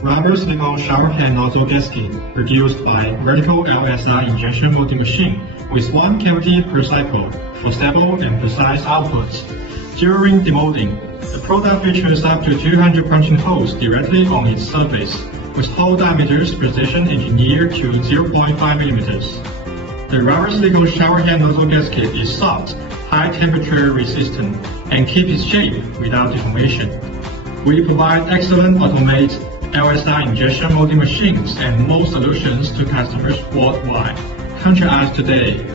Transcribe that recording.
Rubber silicone shower head nozzle gasket produced by vertical LSI injection molding machine with 1 cavity per cycle for stable and precise outputs. During demolding, the product features up to 200 punching holes directly on its surface, with hole diameters precision engineered to 0.5 mm. The rubber silicone shower head nozzle gasket is soft, high temperature resistant, and keeps its shape without deformation. We provide excellent automated LSI injection molding machines and mold solutions to customers worldwide. Contact us today.